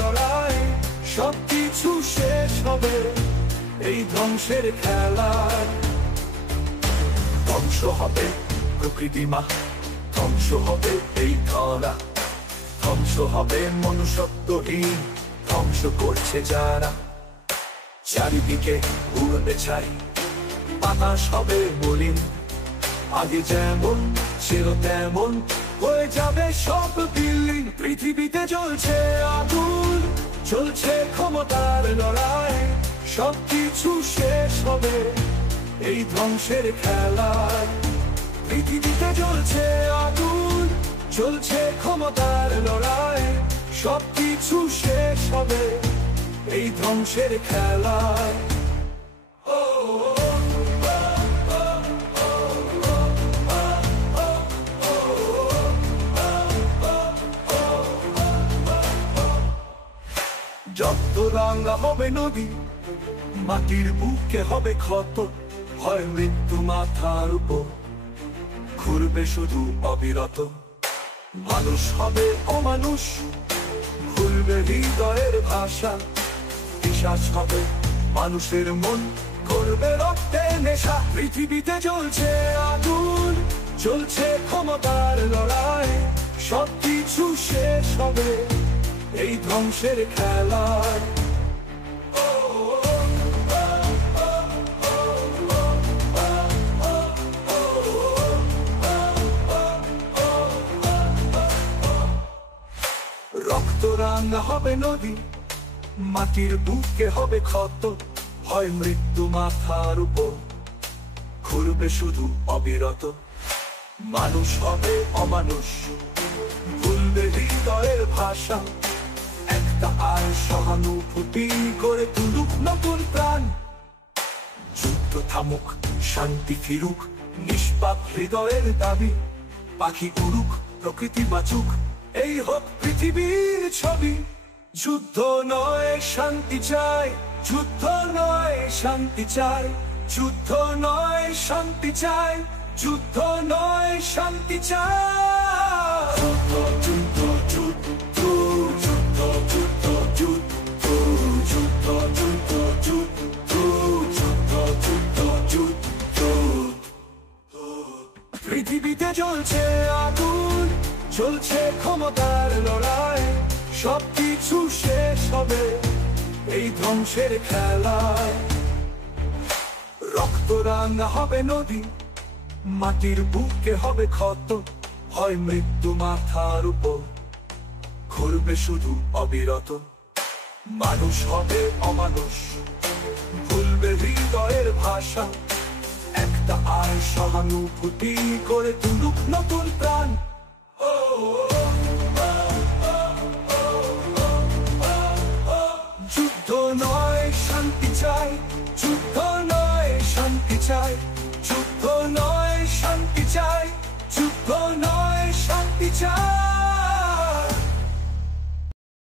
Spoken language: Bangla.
লড়াই, সবকিছু শেষ হবে এই ধ্বংসের খেলায়। ধ্বংস হবে প্রকৃতি মা, ধ্বংস হবে এই ধরা, ধ্বংস হবে মনুষ্যত্বহীন, ধ্বংস করছে যারা। চারিদিকে উড়তে চাই, বাতাস হবে মলিন, আগে যেমন ছিল তেমন হয়ে যাবে সব বিলীন। পৃথিবীতে জ্বলছে আগুন, চলছে ক্ষমতার লড়াই, সবকিছু শেষ হবে এই ধ্বংসের খেলায়। পৃথিবীতে জ্বলছে আগুন, চলছে ক্ষমতার লড়াই, সবকিছু শেষ হবে এই ধ্বংসের খেলায়। যত রাঙা হবে নদী, মাটির বুকে হবে ক্ষত, হয় মৃত্যু মাথার উপর, ঘুরবে শুধু অবিরত। মানুষ হবে অমানুষ, ভুলবে হৃদয়ের ভাষা, বিশ্বাস হবে মানুষের মন, করবে রক্তে নেশা। পৃথিবীতে জ্বলছে আগুন, চলছে ক্ষমতার লড়াই, সবকিছু শেষ হবে এই ধ্বংসের খেলায়। রক্ত রাঙা হবে নদী, মাটির বুকে হবে ক্ষত, হয় মৃত্যু মাথার উপর, ঘুরবে শুধু অবিরত। মানুষ হবে অমানুষ, ভুলবে হৃদয়ের ভাষা, একটা আর সহানুভূতি করে তুলুক নতুন প্রাণ। যুদ্ধ থামুক, শান্তি ফিরুক, নিষ্পাপ হৃদয়ের দাবি, পাখি উড়ুক, প্রকৃতি বাঁচুক, এই হোক পৃথিবীর ছবি। যুদ্ধ নয় শান্তি চাই, যুদ্ধ নয় শান্তি চাই, যুদ্ধ নয় শান্তি চাই, যুদ্ধ নয় শান্তি চাই। যুদ্ধ যুদ্ধ যুদ্ধ যুদ্ধ যুদ্ধ যুদ্ধ যুদ্ধ যুদ্ধ যুদ্ধ যুদ্ধ যুদ্ধ। পৃথিবীতে জ্বলছে আগুন, চলছে ক্ষমতার লড়াই, সবকিছু শেষ হবে এই ধ্বংসের খেলায়। রক্ত রাঙা হবে নদী, মাটির বুকে হবে ক্ষত, হয় মৃত্যু মাথার উপর, ঘুরবে শুধু অবিরত। মানুষ হবে অমানুষ, ভুলবে হৃদয়ের ভাষা, একটা আর সহানুভূতি করে তুলুক নতুন প্রাণ। যুদ্ধ নয় শান্তি চাই, যুদ্ধ নয় শান্তি চাই, যুদ্ধ নয় শান্তি চাই, যুদ্ধ নয় শান্তি চাই।